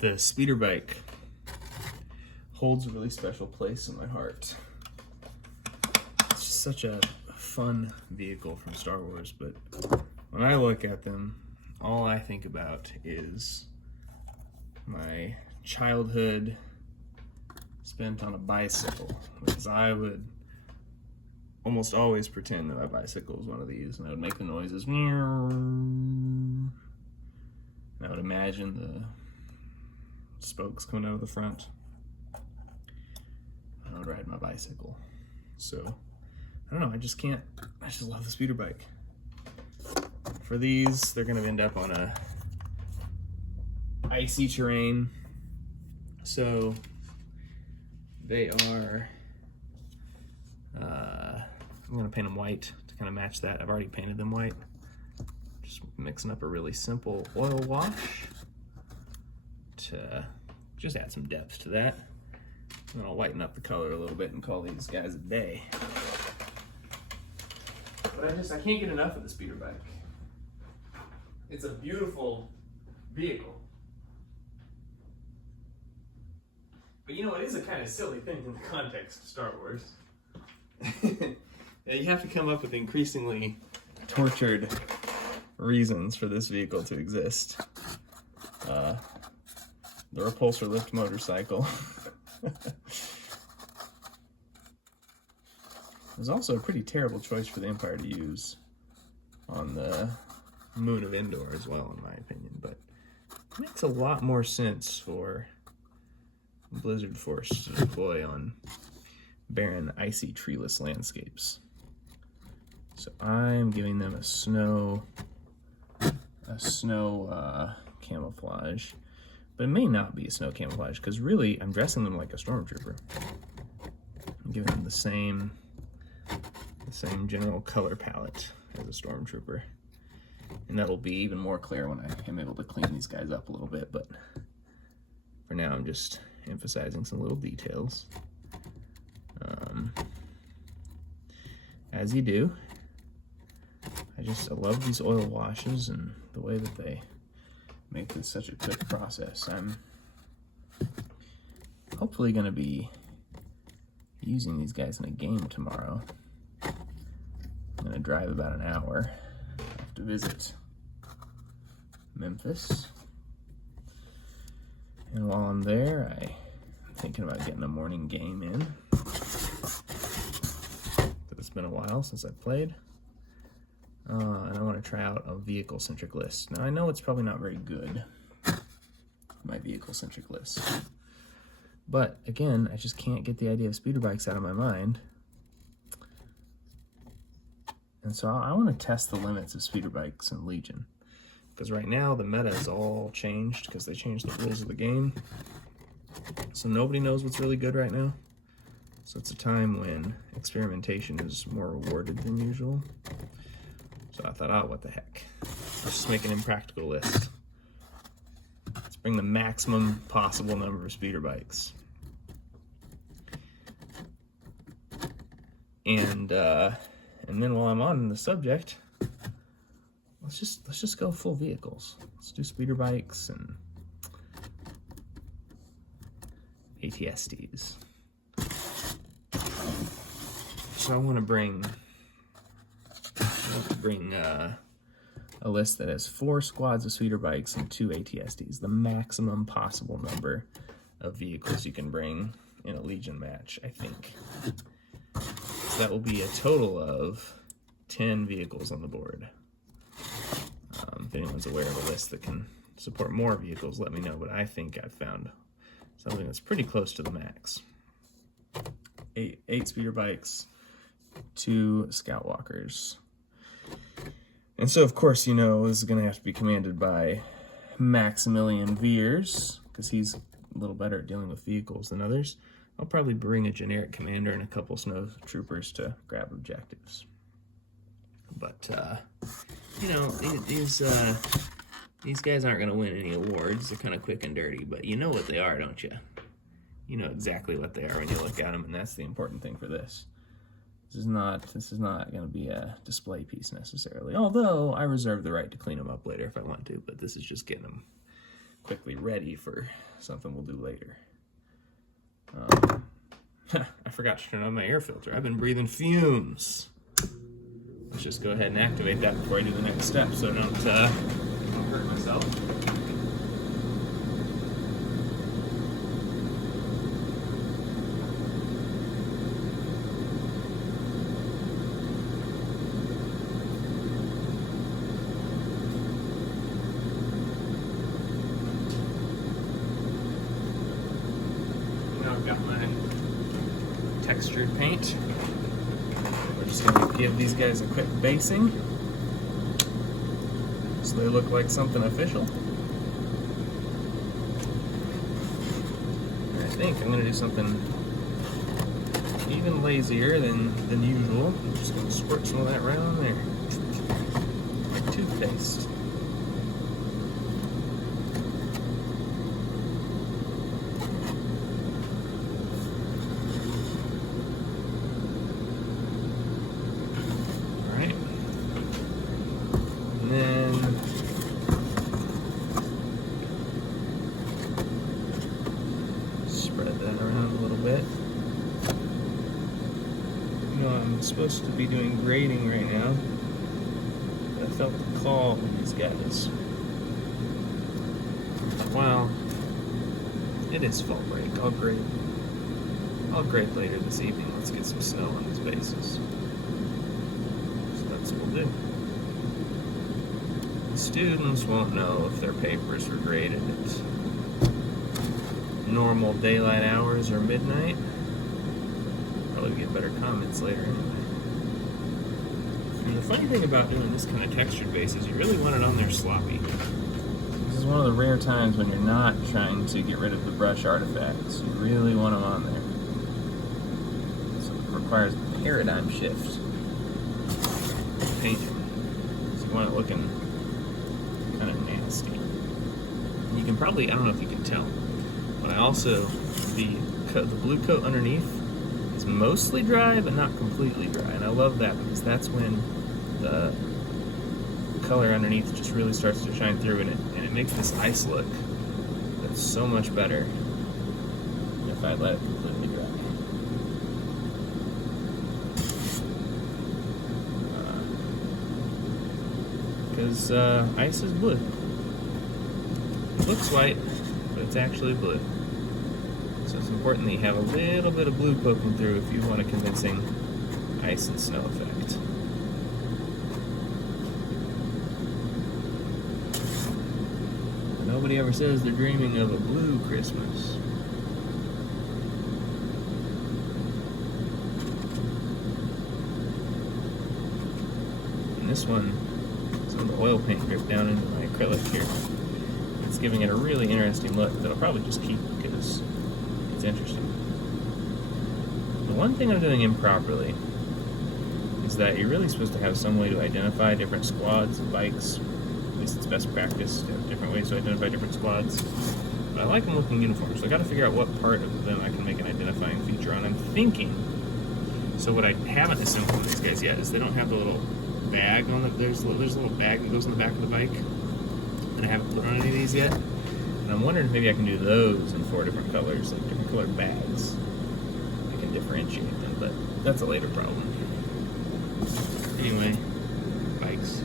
The speeder bike holds a really special place in my heart. It's just such a fun vehicle from Star Wars, but when I look at them, all I think about is my childhood spent on a bicycle, because I would almost always pretend that my bicycle was one of these, and I would make the noises, and I would imagine the spokes coming out of the front, and I would ride my bicycle. So I don't know, I just love the speeder bike. For these, they're gonna end up on a icy terrain, so they are, I'm gonna paint them white to kind of match that. I've already painted them white. Just mixing up a really simple oil wash to just add some depth to that. And I'll whiten up the color a little bit and call these guys a day. But I can't get enough of the speeder bike. It's a beautiful vehicle. But you know, it is a kind of silly thing in the context of Star Wars. Yeah, you have to come up with increasingly tortured reasons for this vehicle to exist. The repulsor lift motorcycle. It was also a pretty terrible choice for the Empire to use on the Moon of Endor as well, in my opinion, but it makes a lot more sense for Blizzard Force to deploy on barren, icy, treeless landscapes. So I'm giving them a snow camouflage, but it may not be a snow camouflage, because really I'm dressing them like a stormtrooper. I'm giving them the same general color palette as a stormtrooper, and that'll be even more clear when I am able to clean these guys up a little bit. But for now, I'm just emphasizing some little details, as you do. I love these oil washes and the way that they make this such a quick process. I'm hopefully going to be using these guys in a game tomorrow. I'm going to drive about an hour. I have to visit Memphis. And while I'm there, I'm thinking about getting a morning game in. It's been a while since I've played. And I want to try out a vehicle-centric list. Now, I know it's probably not very good, my vehicle-centric list. But, again, I just can't get the idea of speeder bikes out of my mind. And so I want to test the limits of speeder bikes in Legion. Because right now, the meta is all changed, because they changed the rules of the game. So nobody knows what's really good right now. So it's a time when experimentation is more rewarded than usual. So I thought, oh, what the heck. Let's just make an impractical list. Let's bring the maximum possible number of speeder bikes. And then while I'm on the subject, let's just go full vehicles. Let's do speeder bikes and ATSTs. So I want to bring a list that has 4 squads of speeder bikes and 2 ATSTs, the maximum possible number of vehicles you can bring in a Legion match, I think. So that will be a total of 10 vehicles on the board. If anyone's aware of a list that can support more vehicles, let me know, but I think I've found something that's pretty close to the max. 8 speeder bikes, 2 scout walkers. And so, of course, you know, this is going to have to be commanded by Maximilian Veers, because he's a little better at dealing with vehicles than others. I'll probably bring a generic commander and a couple snow troopers to grab objectives. But, you know, these guys aren't going to win any awards. They're kind of quick and dirty, but you know what they are, don't you? You know exactly what they are when you look at them, and that's the important thing for this. This is not going to be a display piece necessarily, although I reserve the right to clean them up later if I want to, but this is just getting them quickly ready for something we'll do later. I forgot to turn on my air filter. I've been breathing fumes. Let's just go ahead and activate that before I do the next step so I don't hurt myself. Now I've got my textured paint. We're just going to give these guys a quick basing so they look like something official. And I think I'm going to do something even lazier than usual. I'm just going to squirt some of that right on there. Like toothpaste. Supposed to be doing grading right now, but I felt the call from these guys. Well, it is fall break. I'll grade later this evening. Let's get some snow on these bases. So that's what we'll do. The students won't know if their papers were graded at normal daylight hours or midnight. Probably get better comments later anyway. And the funny thing about doing this kind of textured base is you really want it on there sloppy. This is one of the rare times when you're not trying to get rid of the brush artifacts. You really want them on there. So it requires a paradigm shift in painting. So you want it looking kind of nasty. You can probably, I don't know if you can tell, but I also, the blue coat underneath is mostly dry, but not completely dry. And I love that because that's when the color underneath just really starts to shine through, and it makes this ice look that's so much better than if I let it completely dry. Because ice is blue. It looks white, but it's actually blue. So it's important that you have a little bit of blue poking through if you want a convincing ice and snow effect. Nobody ever says they're dreaming of a blue Christmas. And this one, some of the oil paint dripped down into my acrylic here. It's giving it a really interesting look that I'll probably just keep because it's interesting. The one thing I'm doing improperly is that you're really supposed to have some way to identify different squads of bikes. At least it's best practice to have different ways to identify different squads. But I like them looking uniform, so I got to figure out what part of them I can make an identifying feature on. I'm thinking. So what I haven't assembled on these guys yet is they don't have the little bag on it. There's a little bag that goes on the back of the bike, and I haven't put on any of these yet. And I'm wondering if maybe I can do those in 4 different colors, like different colored bags. I can differentiate them, but that's a later problem. Anyway, bikes.